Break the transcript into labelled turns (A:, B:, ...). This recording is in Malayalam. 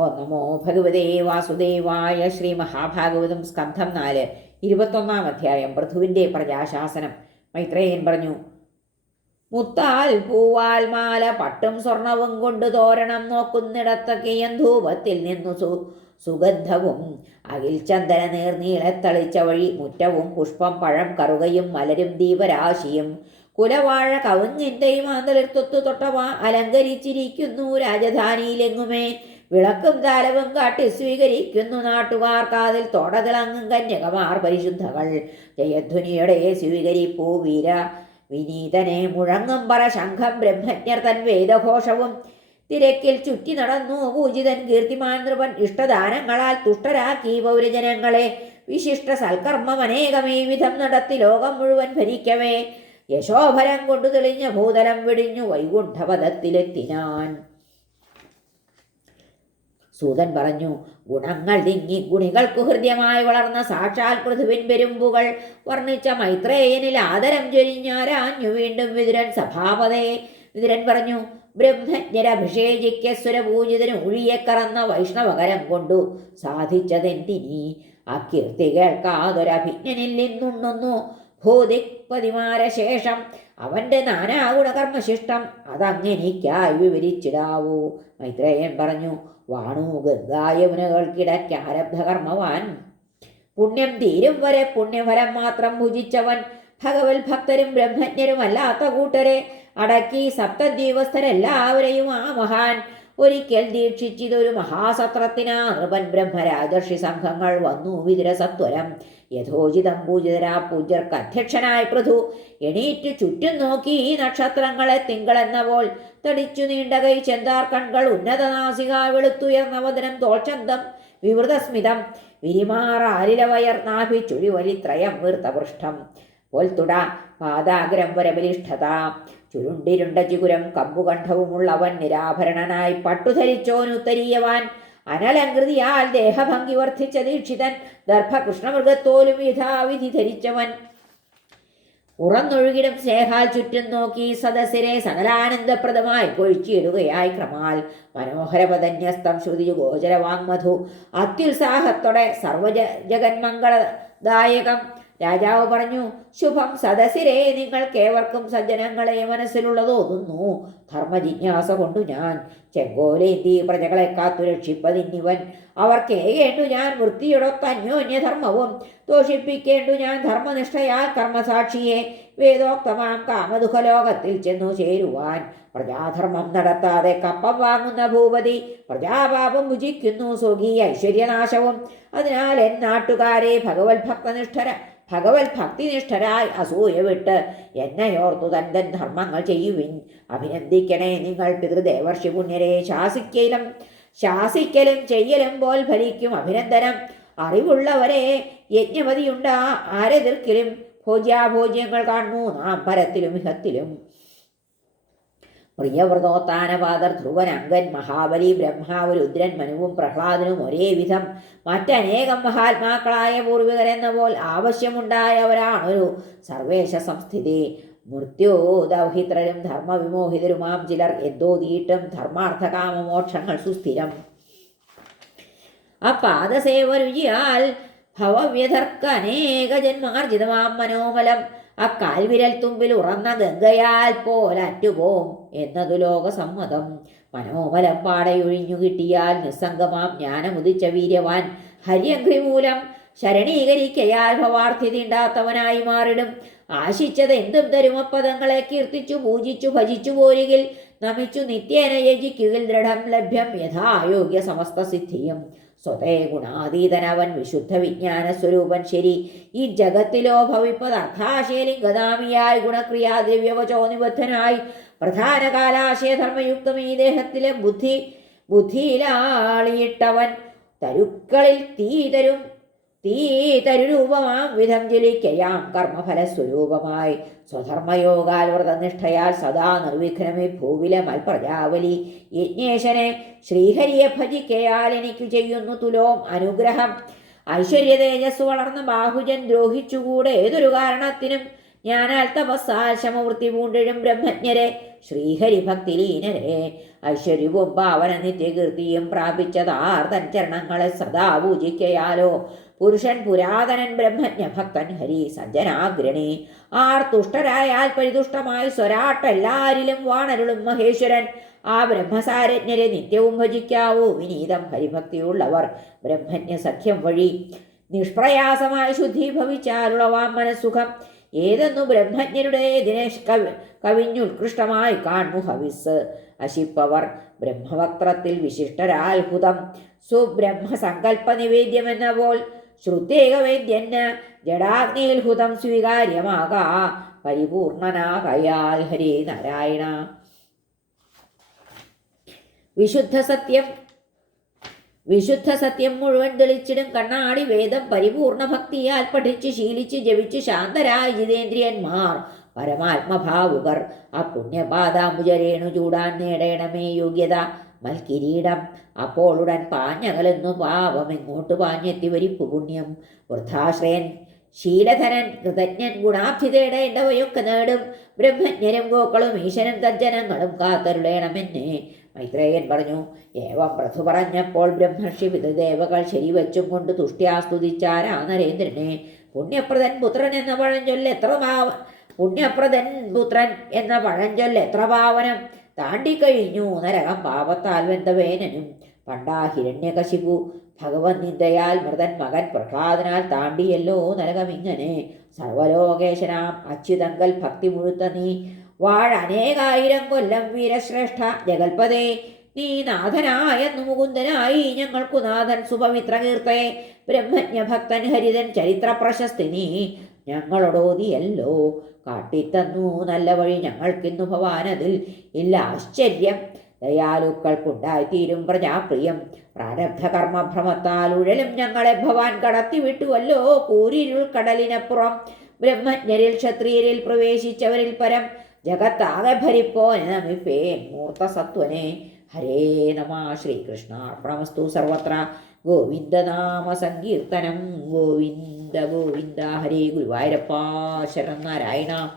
A: ഓ നമോ ഭഗവതേ വാസുദേവായ ശ്രീ മഹാഭാഗവതം സ്കന്ധം നാല് ഇരുപത്തൊന്നാം അധ്യായം പൃഥുവിന്റെ പ്രജാശാസനം. മൈത്രേയൻ പറഞ്ഞു മുത്താൽ പൂവാൽ മാല പട്ടും സ്വർണവും കൊണ്ട് തോരണം നോക്കുന്നിടത്തൊക്കെയും ധൂപത്തിൽ നിന്നു സു സുഗന്ധവും അകിൽ ചന്ദന നീർനീളത്തളിച്ച വഴി മുറ്റവും പുഷ്പം പഴം കറുകയും മലരും ദീപരാശിയും കുലവാഴ കവഞ്ഞിന്റെയും ആന്തളിർത്തൊത്തു തൊട്ടവ അലങ്കരിച്ചിരിക്കുന്നു രാജധാനിയിലെങ്ങുമേ വിളക്കും താലവും കാട്ടി സ്വീകരിക്കുന്നു നാട്ടുകാർ കാതിൽ തോടതിളങ്ങും കന്യകമാർ പരിശുദ്ധകൾ. ജയധ്വനിയുടെ സ്വീകരിപ്പൂ വീര വിനീതനെ മുഴങ്ങും പറ ശംഖം ബ്രഹ്മജ്ഞർ തൻ വേദഘോഷവും. തിരക്കിൽ ചുറ്റി നടന്നു പൂജിതൻ കീർത്തിമാൻ നൃപൻ ഇഷ്ടദാനങ്ങളാൽ തുഷ്ടരാക്കി പൗരജനങ്ങളെ. വിശിഷ്ട സൽക്കർമ്മം അനേകമേ വിധം നടത്തി ലോകം മുഴുവൻ ഭരിക്കവേ. യശോഭരം കൊണ്ടു തെളിഞ്ഞ ഭൂതലം വെടിഞ്ഞു വൈകുണ്ഠപദത്തിലെത്തിനാൻ. സൂതൻ പറഞ്ഞു ഗുണങ്ങൾ തിങ്ങി ഗുണികൾക്കു ഹൃദ്യമായി വളർന്ന സാക്ഷാൽ പൃഥുവിൻ പെരുമ്പുകൾ വർണിച്ച മൈത്രേയനിൽ ആദരം ചൊരിഞ്ഞാരാഞ്ഞു വീണ്ടും വിതുരൻ സഭാപതേ വിതുരൻ പറഞ്ഞു ബ്രഹ്മജ്ഞരഭിഷേചിക്ക ഉഴിയെ ഒഴിയെക്കറന്ന വൈഷ്ണവകരം കൊണ്ടു സാധിച്ചതെന്തിനി? ആ കീർത്തി കേൾക്കാതൊരഭിജ്ഞനിൽ നിന്നുണ്ണുന്നു. ഭൂതിപതിമാര ശേഷം അവന്റെ നാനാഗുണകർമ്മശിഷ്ടം അതങ്ങനിക്കായി വിവരിച്ചിടാവൂ. മൈത്രേയൻ പറഞ്ഞു വാണു ഗംഗായമുനകൾക്കിടയ്ക്ക് ആരബ്ധകർമ്മവാൻ പുണ്യം തീരും വരെ പുണ്യഫലം മാത്രം ഭുജിച്ചവൻ ഭഗവത് ഭക്തരും ബ്രഹ്മജ്ഞരും അല്ലാത്ത കൂട്ടരെ അടക്കി സപ്തദ്വീപസ്ഥരെല്ലാവരെയും ആ മഹാൻ ഒരിക്കൽ ദീക്ഷിച്ചിതൊരു മഹാസത്രത്തിനാ. നൃപൻ ബ്രഹ്മരാജർഷി സംഘങ്ങൾ വന്നു വിതുരസത്വരം യഥോചിതം പൂജിതരാ പൂജ്യർക്ക് അധ്യക്ഷനായ പൃഥു എണീറ്റു ചുറ്റും നോക്കി ഈ നക്ഷത്രങ്ങളെ തിങ്കളെന്ന പോൽ തടിച്ചു നീണ്ട കൈ ചെന്താർ കൺകൾ ഉന്നതനാസിക നാസിക വെളുത്തുയർന്നവദനം തോൾച്ചന്തം വിവൃതസ്മിതം വിരിമാറാലിലവയർ നാഭി ചുഴിവലിത്രയം വീർത്തപൃഷ്ഠം പോൽത്തുട പാദാഗ്രം വരബലിഷ്ഠത ചുരുണ്ടിരുണ്ട ചികുരം കമ്പുകണ്ഠവുമുള്ളവൻ നിരാഭരണനായി പട്ടുധരിച്ചോനുത്തരീയവാൻ അനലങ്കൃതിയാൽ ദേഹഭംഗി വർദ്ധിച്ച ദീക്ഷിതൻ ദർഭകൃഷ്ണമൃഗത്തോലും യഥാവിധി ധരിച്ചവൻ. ഉറന്നൊഴുകിടും സ്നേഹാൽ ചുറ്റും നോക്കി സദസ്സിനെ സകലാനന്ദപ്രദമായി പൊഴിച്ചിടുകയായി ക്രമാൽ. മനോഹരപതന്യസ്തം ശ്രുതി ഗോചരവാങ്മധു. അത്യുത്സാഹത്തോടെ സർവജ ജഗന്മംഗളദായകം രാജാവ് പറഞ്ഞു ശുഭം സദസ്സിരെ നിങ്ങൾക്കേവർക്കും സജ്ജനങ്ങളെ മനസ്സിലുള്ളതോന്നുന്നു ധർമ്മജിജ്ഞാസ കൊണ്ടു ഞാൻ ചെങ്കോലേന്തി പ്രജകളെ കാത്തു രക്ഷിപ്പതിന്നിവൻ അവർക്കേകേണ്ടു ഞാൻ വൃത്തിയുടൊത്ത അന്യോന്യധർമ്മവും. ദോഷിപ്പിക്കേണ്ടു ഞാൻ ധർമ്മനിഷ്ഠയാൽ കർമ്മസാക്ഷിയെ. വേദോക്തമാം കാമദുഖലോകത്തിൽ ചെന്നു ചേരുവാൻ. പ്രജാധർമ്മം നടത്താതെ കപ്പം വാങ്ങുന്ന ഭൂപതി പ്രജാപാപം ഭുജിക്കുന്നു. സ്വകീയ ഐശ്വര്യനാശവും. അതിനാൽ എൻ നാട്ടുകാരെ ഭഗവത് ഭക്തനിഷ്ഠര ഭഗവത് ഭക്തിനിഷ്ഠരായി അസൂയ വിട്ട് എന്നെയോർത്തു തന്റെ തൻ ധർമ്മങ്ങൾ ചെയ്യുവിൻ. അഭിനന്ദിക്കണേ നിങ്ങൾ പിതൃദേവർഷി പുണ്യരെ ശാസിക്കലും ശാസിക്കലും ചെയ്യലും പോൽ ഫലിക്കും അഭിനന്ദനം. അറിവുള്ളവരെ യജ്ഞമതിയുണ്ട് ആരെതിർക്കലും. ഭോജ്യാഭോജ്യങ്ങൾ കാണുന്നു. നാം പരത്തിലും ഇഹത്തിലും. പ്രിയവ്രതോത്താനപാദർ ധ്രുവൻ അങ്കൻ മഹാബലി ബ്രഹ്മാവ് രുദ്രൻ മനുവും പ്രഹ്ലാദനും ഒരേ വിധം മറ്റനേകം മഹാത്മാക്കളായ പൂർവികരെന്ന പോൽ ആവശ്യമുണ്ടായവരാണൊരു സർവേശ സംസ്ഥിതി മൃത്യോദൗഹിത്രരും ധർമ്മവിമോഹിതരുമാം ചിലർ എന്തോ തീട്ടും ധർമാർത്ഥകാമമോക്ഷങ്ങൾ സുസ്ഥിരം. അപാദസേവരുചിയാൽ ഭവവ്യഥർക്ക് അനേക ജന്മാർജിതമാം മനോമലം. അക്കാൽവിരൽ തുമ്പിൽ ഉറന്ന ഗംഗയാൽ പോലറ്റുപോം എന്നതു ലോകസമ്മതം. മനോമലം പാടയൊഴിഞ്ഞു കിട്ടിയാൽ നിസ്സംഗമാം ജ്ഞാനമുദിച്ച വീര്യവാൻ. ഹര്യഘ്രിമൂലം ശരണീകരിക്കയാൽ ഭവാർത്ഥി തീണ്ടാത്തവനായി മാറിടും. ആശിച്ചത് എന്തും തരുമപ്പദങ്ങളെ കീർത്തിച്ചു പൂജിച്ചു ഭജിച്ചു പോരുകിൽ നമിച്ചു നിത്യേന യജിക്കുകിൽ ദൃഢം ലഭ്യം യഥായോഗ്യ സമസ്ത സിദ്ധിയും. സ്വതേ ഗുണാതീതനവൻ വിശുദ്ധ വിജ്ഞാന സ്വരൂപൻ ശരി. ഈ ജഗത്തിലോ ഭവിപ്പത് ഗതാമിയായി ഗുണക്രിയാദ്രവ്യവചോ നിബദ്ധനായി പ്രധാന കാലാശയധർമ്മയുക്തം ഈ ദേഹത്തിലെ ബുദ്ധി ബുദ്ധിയിലാളിയിട്ടവൻ തരുക്കളിൽ തീ തരും തീ തരുരൂപമാം വിധം ജലിക്കയാം കർമ്മഫലസ്വരൂപമായി. സ്വധർമ്മയോഗാൽ വ്രതനിഷ്ഠയാൽ സദാ നിർവിഘ്നമേ ഭൂവിലെ മൽപ്രജാവലി. യജ്ഞേശനെ ശ്രീഹരിയെ ഭജിക്കയാൽ എനിക്ക് ചെയ്യുന്നു തുലോം അനുഗ്രഹം. ഐശ്വര്യ തേജസ് വളർന്ന ബാഹുജൻ ദ്രോഹിച്ചുകൂടെ. ഏതൊരു കാരണത്തിനും ഞാനാൽ തപസ്സാൽ ശമവൃത്തി പൂണ്ടിഴും ബ്രഹ്മജ്ഞരെ ശ്രീഹരിഭക്തിലീനരെ. ഐശ്വര്യവും ഭാവന നിത്യകീർത്തിയും പ്രാപിച്ചതാർ തൻ ചരണങ്ങളെ സദാ പൂജിക്കയാലോ. പുരുഷൻ പുരാതനൻ ബ്രഹ്മജ്ഞ ഭക്തൻ ഹരി സജ്ജനാഗ്രണി ആർ തുഷ്ടരായാൽ പരിതുഷ്ടമായി സ്വരാട്ടെല്ലാരിലും വാണരുളും മഹേശ്വരൻ. ആ ബ്രഹ്മസാരജ്ഞരെ നിത്യവും ഭജിക്കാവൂ. വിനീതം ഹരിഭക്തിയുള്ളവർ ബ്രഹ്മജ്ഞ സഖ്യം വഴി. നിഷ്പ്രയാസമായി ശുദ്ധീഭവിച്ചാലുളവാം മനസ്സുഖം. ഏതെന്നു ബ്രഹ്മജ്ഞരുടെ ഇതിനെ കവി കവിഞ്ഞുത്കൃഷ്ടമായി കാണു ഹവിസ്. അശിപ്പവർ ബ്രഹ്മവക്ത്രത്തിൽ വിശിഷ്ടരാത്ഭുതം. സുബ്രഹ്മസങ്കല്പ നിവേദ്യമെന്ന പോൽ ശ്രുതേകവേദ്യന് ജഡാഗ്നിയിൽ ഹുതം സ്വീകാര്യമാകാ. പരിപൂർണനാകയാൽ ഹരേ നാരായണ. വിശുദ്ധ സത്യം വിശുദ്ധ സത്യം മുഴുവൻ തെളിച്ചിടും കണ്ണാടി വേദം പരിപൂർണ ഭക്തിയാൽ പഠിച്ച് ശീലിച്ച് ജപിച്ച് ശാന്തരായ ജിതേന്ദ്രിയന്മാർ പരമാത്മഭാവുകർ ആ പുണ്യപാദാമുജരേണു ചൂടാൻ നേടേണമേ യോഗ്യത. മൽക്കിരീടം അപ്പോൾ ഉടൻ പാഞ്ഞകലെന്നു പാപം എങ്ങോട്ട് പാഞ്ഞെത്തി വരിപ്പു പുണ്യം. വൃദ്ധാശ്രയൻ ശീലധരൻ കൃതജ്ഞൻ ഗുണാബ്ധിതേടേണ്ടവയൊക്കെ നേടും. ബ്രഹ്മജ്ഞരും ഗോക്കളും ഈശ്വരൻ തജ്ജനങ്ങളും കാത്തരുളേണമെന്നെ മൈത്രേയൻ പറഞ്ഞു ഏവം പ്രഥു പറഞ്ഞപ്പോൾ ബ്രഹ്മർഷി വിധദേവകൾ ശരിവച്ചും കൊണ്ട് തുഷ്ട്യാസ്തുതിച്ചാരാ നരേന്ദ്രനെ? പുണ്യപ്രദൻ പുത്രൻ എന്ന പഴഞ്ചൊല്ല എത്ര ഭാവ പുണ്യപ്രദൻ പുത്രൻ എന്ന പഴഞ്ചൊല്ല എത്ര പാവനം? താണ്ടിക്കഴിഞ്ഞു നരകം പാപത്താൽ വെന്തവേനനും പണ്ടാ ഹിരണ്യകശിപു ഭഗവത് നിന്ദയാൽ മൃതൻ മകൻ പ്രഹ്ലാദനാൽ താണ്ടിയല്ലോ നരകമിങ്ങനെ. സർവലോകേശനാം അച്യുതങ്കൽ ഭക്തി മുഴുത്ത നീ വാഴ അനേകായിരം കൊല്ലം വീരശ്രേഷ്ഠ ജഗൽപതേ നീ നാഥനായെന്നു മുകുന്ദനായി ഞങ്ങൾക്കു നാഥൻ സുപവിത്രകീർത്തേ ബ്രഹ്മജ്ഞ ഭക്തൻ ഹരിതൻ ചരിത്ര പ്രശസ്തി നീ ഞങ്ങളോടോതിയല്ലോ കാട്ടിത്തന്നു. നല്ല വഴി ഞങ്ങൾക്കിന്നു ഭവാനതിൽ ഇല്ല ആശ്ചര്യം. ദയാലുക്കൾക്കുണ്ടായിത്തീരും പ്രജാപ്രിയം. പ്രാരബ്ധ കർമ്മഭ്രമത്താൽ ഉഴലും ഞങ്ങളെ ഭവാൻ കടത്തിവിട്ടുവല്ലോ കൂരിരുൾ കടലിനപ്പുറം ബ്രഹ്മജ്ഞരിൽ ക്ഷത്രിയരിൽ പ്രവേശിച്ചവരിൽ പരം ജഗത്താകെ ഭരിപ്പോനെ മൂർത്ത മൂർത്തസത്വനെ. ഹരേ നമ. ശ്രീകൃഷ്ണ അർപ്പണമസ്തു സർവത്ര. ഗോവിന്ദനാമ സങ്കീർത്തനം. ഗോവിന്ദ ഗോവിന്ദ. ഹരേ ഗുരുവായൂരപ്പ. ശരണം നാരായണ.